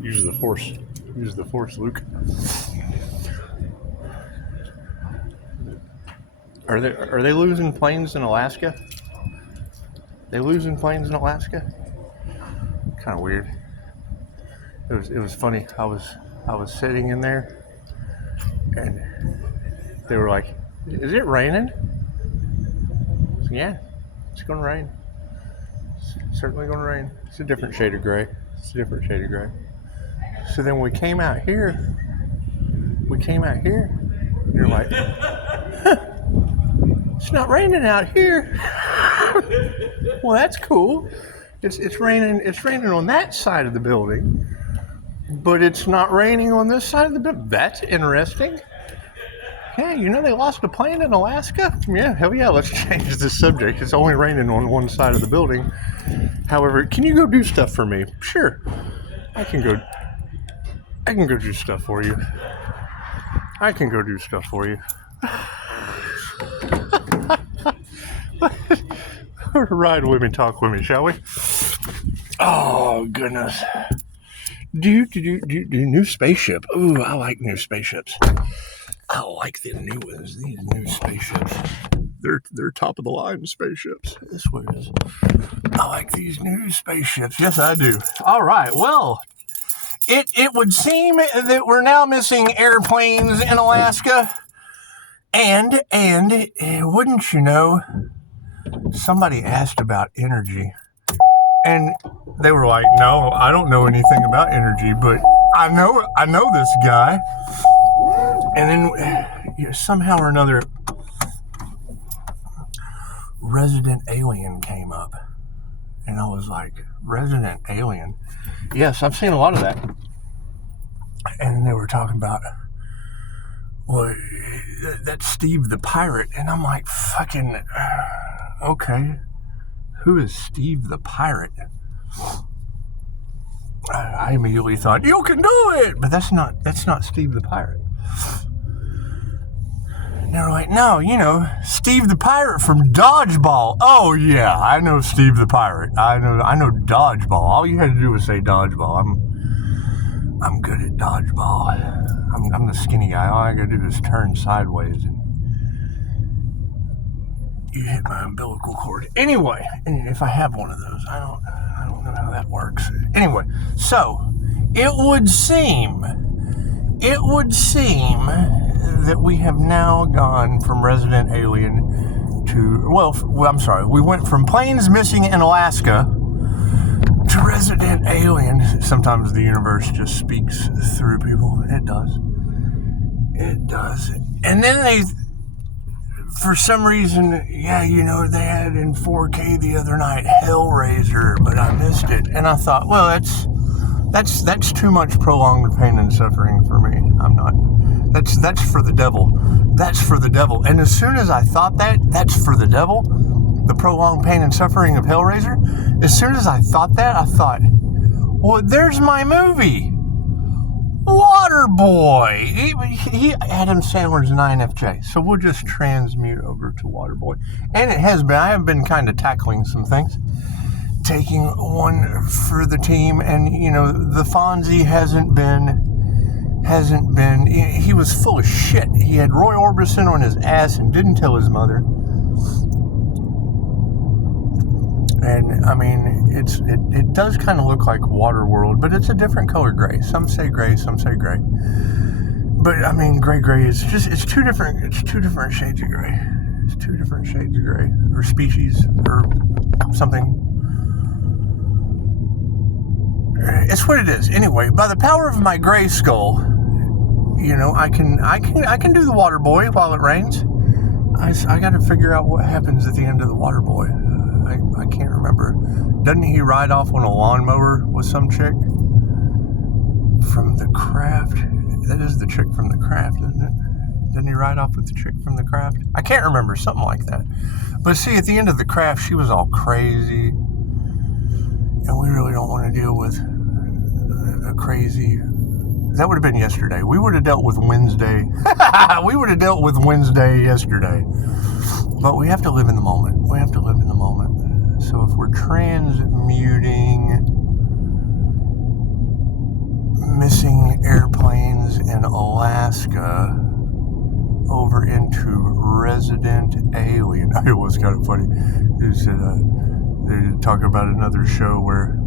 Use the force. Use the force, Luke. Are they losing planes in Alaska? They losing planes in Alaska? Kind of weird. It was funny. I was sitting in there, and they were like, "Is it raining?" I said, yeah, it's gonna rain. It's certainly gonna rain. It's a different shade of gray. So then we came out here. And you're like, it's not raining out here. Well, that's cool. It's raining on that side of the building, but it's not raining on this side of the building. That's interesting. Yeah, they lost a plane in Alaska? Yeah, hell yeah, let's change the subject. It's only raining on one side of the building. However, can you go do stuff for me? Sure. I can go do stuff for you. Ride with me, talk with me, shall we? Oh, goodness. Do new spaceship. Ooh, I like new spaceships. I like the new ones. These new spaceships. They're top of the line spaceships. This way it is. I like these new spaceships. Yes, I do. All right. Well, it would seem that we're now missing airplanes in Alaska. And wouldn't you know, somebody asked about energy. And they were like, no, I don't know anything about energy, but I know this guy. And then somehow or another, resident alien came up. And I was like, resident alien? Yes, I've seen a lot of that. And they were talking about, well, that's Steve the Pirate. And I'm like, fucking, okay. Who is Steve the Pirate? I immediately thought, you can do it! But that's not Steve the Pirate. And they're like, no, Steve the Pirate from Dodgeball. Oh yeah, I know Steve the Pirate. I know Dodgeball. All you had to do was say Dodgeball. I'm good at Dodgeball. I'm the skinny guy. All I gotta do is turn sideways and you hit my umbilical cord. Anyway, and if I have one of those, I don't know how that works. Anyway, so it would seem that we have now gone from resident alien to, we went from planes missing in Alaska to resident alien. Sometimes the universe just speaks through people. It does. And then they, for some reason, they had in 4K the other night HellGrazers, but I missed it. And I thought, well, that's too much prolonged pain and suffering for me. I'm not. That's for the devil. That's for the devil. And as soon as I thought that's for the devil, the prolonged pain and suffering of HellGrazers, as soon as I thought that, I thought, well, there's my movie. WaterBoy. He Adam Sandler's 9FJ. So we'll just transmute over to WaterBoy. And I have been kind of tackling some things. Taking one for the team, and the Fonzie hasn't been, he was full of shit. He had Roy Orbison on his ass and didn't tell his mother. And I mean, it does kind of look like Waterworld, but it's a different color gray. Some say gray, some say gray. But I mean, gray is just, it's two different shades of gray. It's two different shades of gray, or species, or something. It's what it is. Anyway, by the power of my gray skull, I can do the WaterBoy while it rains. I got to figure out what happens at the end of the WaterBoy. I can't remember. Doesn't he ride off on a lawnmower with some chick from The Craft? That is the chick from The Craft, isn't it? Didn't he ride off with the chick from The Craft? I can't remember, something like that. But see, at the end of The Craft, she was all crazy. And we really don't want to deal with a crazy... That would have been yesterday. We would have dealt with Wednesday. We would have dealt with Wednesday yesterday. But we have to live in the moment. We have to live in the moment. So if we're transmuting missing airplanes in Alaska over into resident alien. It was kind of funny. They said they talk about another show where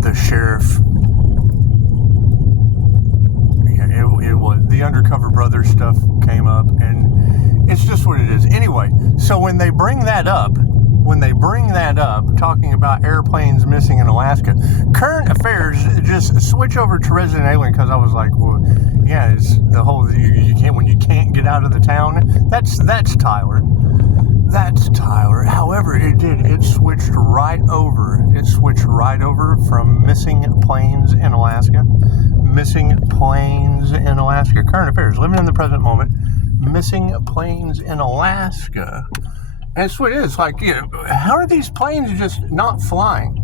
the sheriff, it was the Undercover Brother stuff came up, and it's just what it is. Anyway, so when they bring that up, talking about airplanes missing in Alaska, current affairs just switch over to resident alien, because I was like, well, yeah, it's the whole you can't, when you can't get out of the town. That's Tyler. That's Tyler. However, it switched right over. It switched right over from missing planes in Alaska. Missing planes in Alaska. Current affairs, living in the present moment. Missing planes in Alaska. And it's what it is. Like, how are these planes just not flying?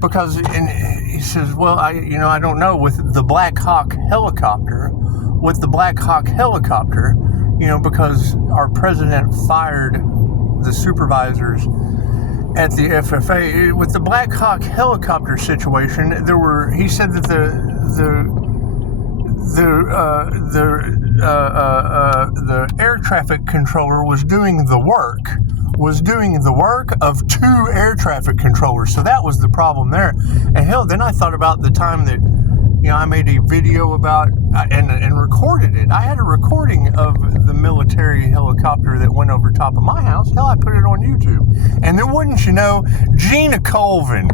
Because he says, well, I don't know. With the Black Hawk helicopter, because our president fired the supervisors at the FFA. With the Black Hawk helicopter situation, he said that the air traffic controller was doing the work of 2 air traffic controllers. So that was the problem there. And hell, then I thought about the time that I made a video about and recorded it. I had a recording of the military helicopter that went over top of my house. Hell, I put it on YouTube. And then wouldn't you know, Gina Colvin,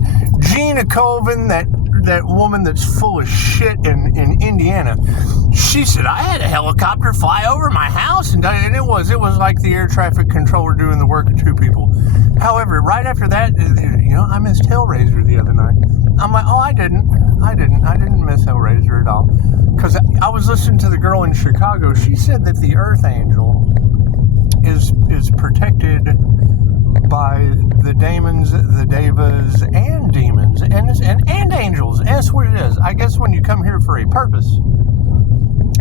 that woman that's full of shit in Indiana, she said, I had a helicopter fly over my house, and it was like the air traffic controller doing the work of 2 people. However, right after that, I missed HellGrazers the other night. I'm like, oh, I didn't miss HellGrazers at all. Because I was listening to the girl in Chicago. She said that the Earth Angel is protected by the daemons, the devas, and demons, and angels. And that's what it is. I guess when you come here for a purpose,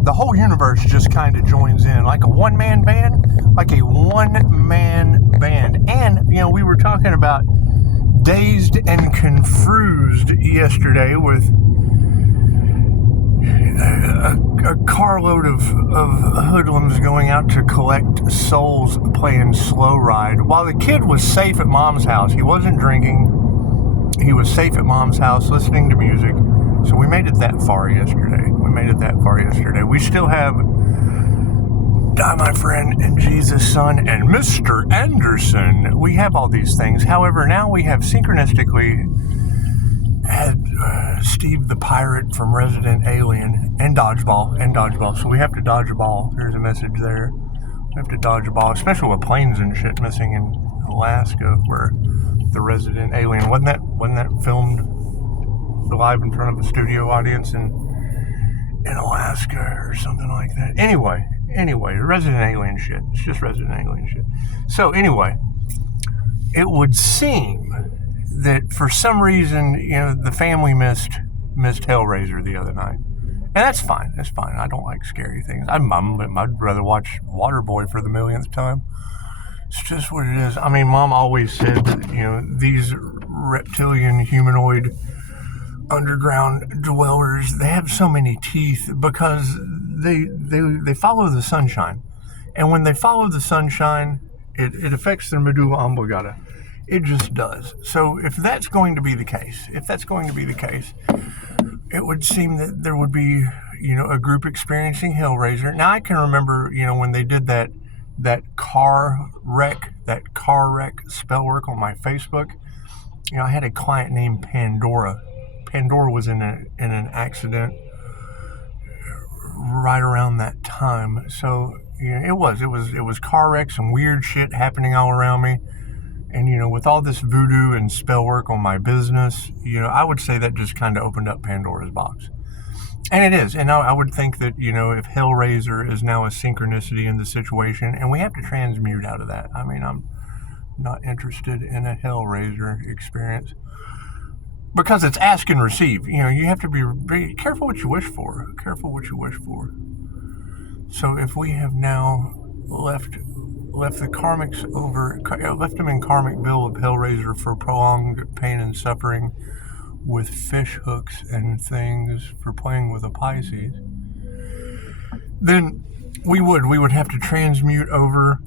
the whole universe just kind of joins in like a one-man band. And, we were talking about Dazed and Confused yesterday with a carload of hoodlums going out to collect souls playing Slow Ride while the kid was safe at mom's house. He wasn't drinking. He was safe at mom's house listening to music. So we made it that far yesterday. We still have Die, My Friend, and Jesus' Son, and Mr. Anderson. We have all these things. However, now we have synchronistically had Steve the Pirate from Resident Alien and Dodgeball. So we have to dodge a ball. There's a message there. We have to dodge a ball, especially with planes and shit missing in Alaska, where the Resident Alien wasn't that filmed live in front of a studio audience in Alaska or something like that. Anyway, Resident Alien shit. It's just Resident Alien shit. So anyway, it would seem that for some reason, the family missed HellGrazer the other night. And that's fine. I don't like scary things. I'd rather watch WaterBoy for the millionth time. It's just what it is. I mean, Mom always said that, these reptilian humanoid underground dwellers, they have so many teeth because they follow the sunshine. And when they follow the sunshine, it affects their medulla oblongata. It just does. So if that's going to be the case, it would seem that there would be, a group experiencing HellGrazer. Now I can remember, when they did that car wreck spell work on my Facebook. I had a client named Pandora. Pandora was in an accident right around that time. So it was car wrecks and weird shit happening all around me. And, with all this voodoo and spell work on my business, I would say that just kind of opened up Pandora's box. And it is. And I would think that, if HellGrazer is now a synchronicity in the situation, and we have to transmute out of that. I mean, I'm not interested in a HellGrazer experience because it's ask and receive. You have to be careful what you wish for. Careful what you wish for. So if we have now left the karmics left them in karmic bill of HellGrazer for prolonged pain and suffering with fish hooks and things for playing with a Pisces, then we would have to transmute over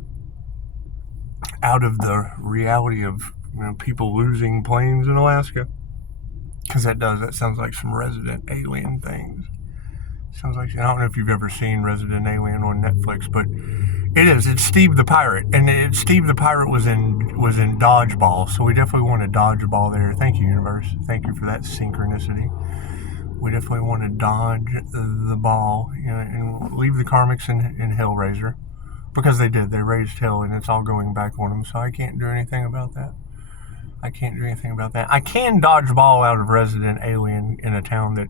out of the reality of people losing planes in Alaska, because that sounds like some Resident Alien things. Sounds like, I don't know if you've ever seen Resident Alien on Netflix, but it's Steve the Pirate, and Steve the Pirate was in Dodgeball, so we definitely want a Dodgeball there. Thank you, universe. Thank you for that synchronicity. We definitely want to dodge the ball, and leave the karmics in HellGrazer, because they raised hell, and it's all going back on them. So I can't do anything about that. I can dodge ball out of Resident Alien in a town that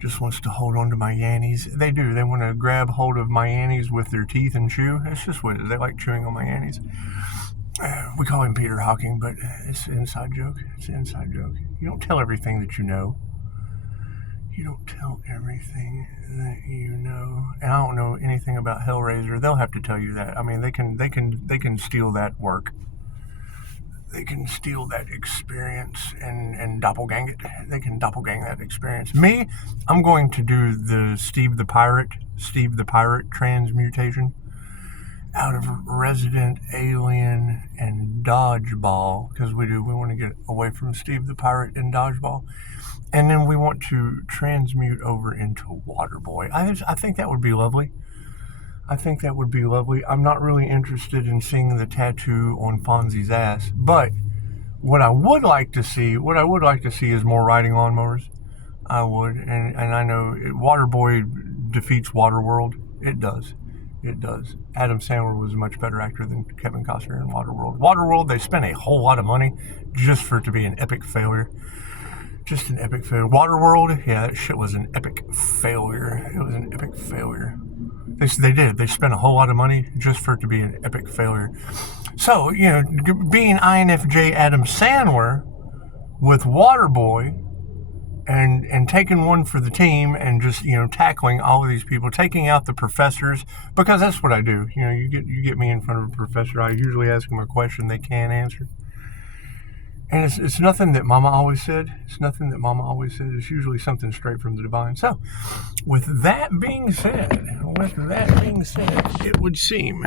just wants to hold on to my yannies. They do. They want to grab hold of my yannies with their teeth and chew. It's just what it is. They like chewing on my yannies. We call him Peter Hawking, but it's an inside joke. It's an inside joke. You don't tell everything that you know. You don't tell everything that you know. And I don't know anything about HellGrazer. They'll have to tell you that. I mean, they can steal that work. They can steal that experience and doppelgang it. They can doppelgang that experience. Me, I'm going to do the Steve the Pirate transmutation out of Resident Alien and Dodgeball, because we want to get away from Steve the Pirate and Dodgeball. And then we want to transmute over into WaterBoy. I think that would be lovely. I'm not really interested in seeing the tattoo on Fonzie's ass, but what I would like to see is more riding lawnmowers. I would, and I know WaterBoy defeats Waterworld. It does. Adam Sandler was a much better actor than Kevin Costner in Waterworld. Waterworld, they spent a whole lot of money just for it to be an epic failure. Just an epic failure. Waterworld, yeah, that shit was an epic failure. It was an epic failure. They did. They spent a whole lot of money just for it to be an epic failure. So, being INFJ Adam Sandler with WaterBoy and taking one for the team and just, tackling all of these people, taking out the professors, because that's what I do. You get me in front of a professor, I usually ask them a question they can't answer. And it's nothing that Mama always said. It's usually something straight from the divine. So, with that being said, it would seem